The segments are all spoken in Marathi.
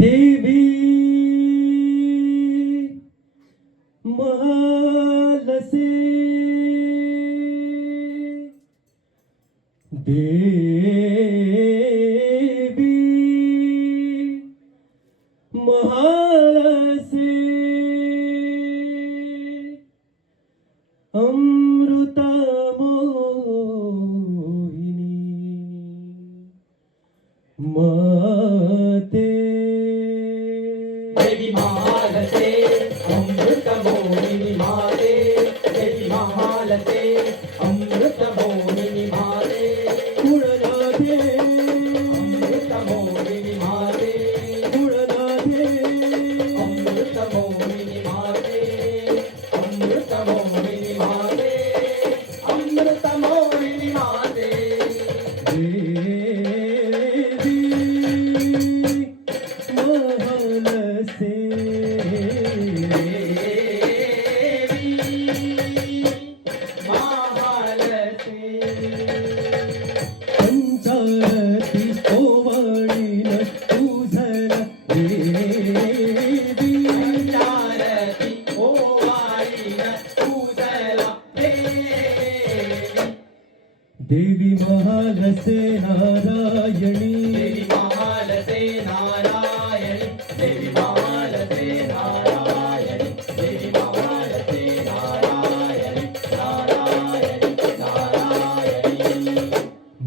देवी महालसे देवी महालसे अमृता मोहिनी माते देवी महालसे अमृत मोहिनी माते देवी महालसे अमृत मोहिनी माते कुळनाथे अमृत मोहिनी माते कुळनाथे अमृत मोहिनी माते अमृत मोहिनी माते अमृत मोहिनी माते देवी महालसे पंचारती ओवाळीन तुझला देवी पंचारती ओवाळीन तुझला देवी महालसे नारायणी देवी महालसे नारायणी देवी महालसे नारायणी देवी महालसे नारायणी नारायणी नारायणी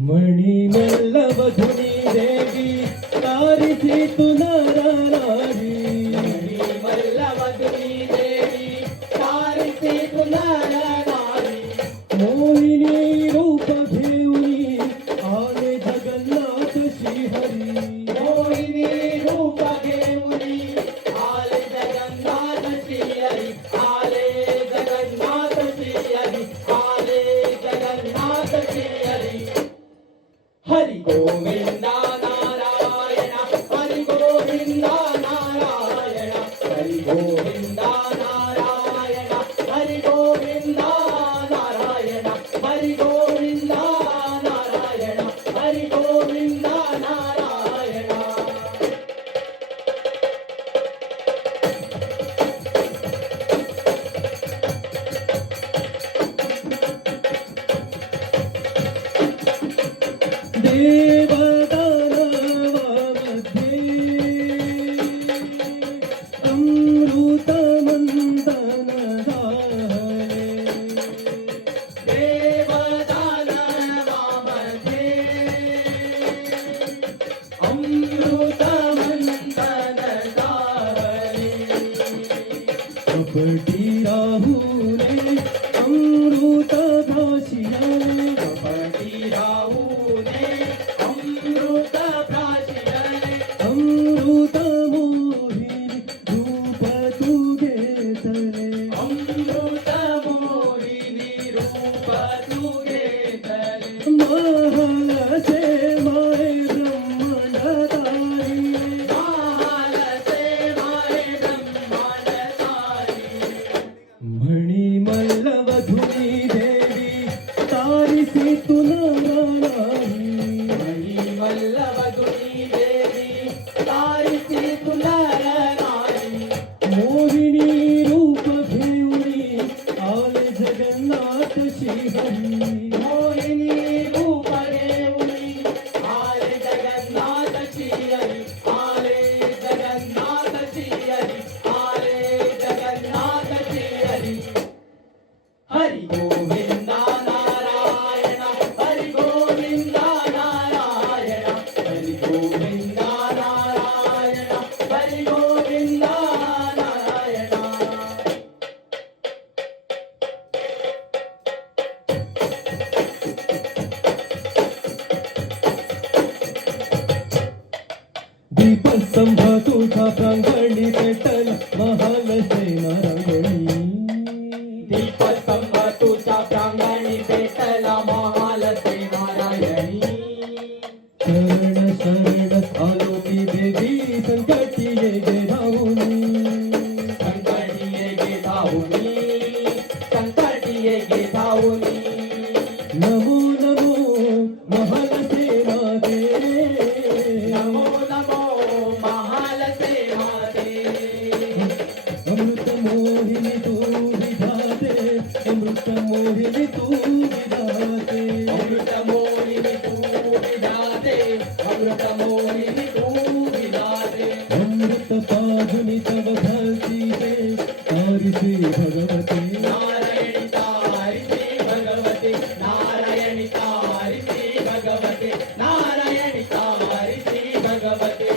मणिमल्लवधुनी देवी तारिसी तु नारायणी मल्लवदुनी देवी तारिसी तु नारायणी मोहिनी रूप घेऊनी आले जगन्नाथ श्रीहरी मोहिनी रूप घेऊनी आले जगन्नाथ श्रीहरी आले जगन्नाथ श्रीहरी आले जगन्नाथ श्रीहरी हरि गोविंदा नारायण हरि गोविंदा नारायण हरि गोविंदा नारायण हरि गोविंदा नारायण हरि गोविंदा नारायण हरि गोविंदा नारायण देवदानवामध्ये अमृतमंदन झाले देवदानवामध्ये अमृतमंथन झाले कपटी राहुले अमृत भाषियाले कपटी राहुने अमृत प्राशिले अमृत मोहिनी रूप तू घेतले अमृत मोहिनी रूप तू घेतले महालसे माय ब्रह्मणतारी महालसे माय ब्रह्मांडतारी मणिमल्लवधुनी देवी तारिसी तु नारायणी मल्लवदुनी देवी तारिसी तु नारायणी मोहिनी रूप घेऊनी आले जगन्नाथ श्रीहरी मोहिनी रूप घेऊनी आले जगन्नाथ श्रीहरी आले जगन्नाथ श्रीहरी आले जगन्नाथ श्रीहरी हरि गोविंदा नारायण हरि गोविंदा नारायण हरि गोविंदा नारायण हरि गोविंदा नारायण दीपस्तंभ तुझा प्रांगणी पेटल महालसे नारायणी दीपस्तंभ तुझा प्रांगणी पेटला महालसे नारायणी शरण शरण आलो मी देवी संकटी ये गे धावूनी संकटिये गे धावुनी संकटिये गे धावुनी नमो नमो महालसे माते नमो नमो महालसे अमृत मोहिनी तू विलासे अमृत पाजुनी तव भासी है तारी श्री भगवते नारायणी तारी श्री भगवते नारायणी तारी श्री भगवते नारायणी तारी श्री भगवते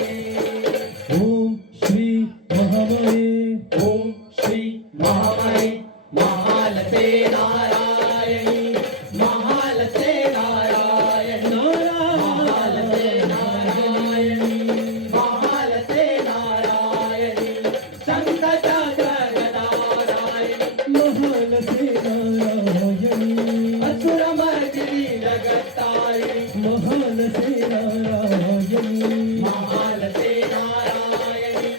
ओम श्री महामाये ओम श्री महामाये महालते नारायणी महालते नारायणी महालते नारायणी महालते नारायणी संकटा जगदारायणी महाल से नारायणी असुरमर्दिनी जगत्तारिणी महाल से नारायणी महालते नारायणी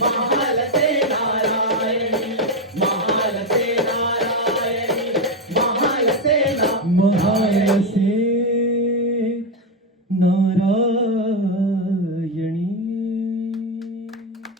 महालते नारायणी महालते नारायणी महालते महाल से नारायणी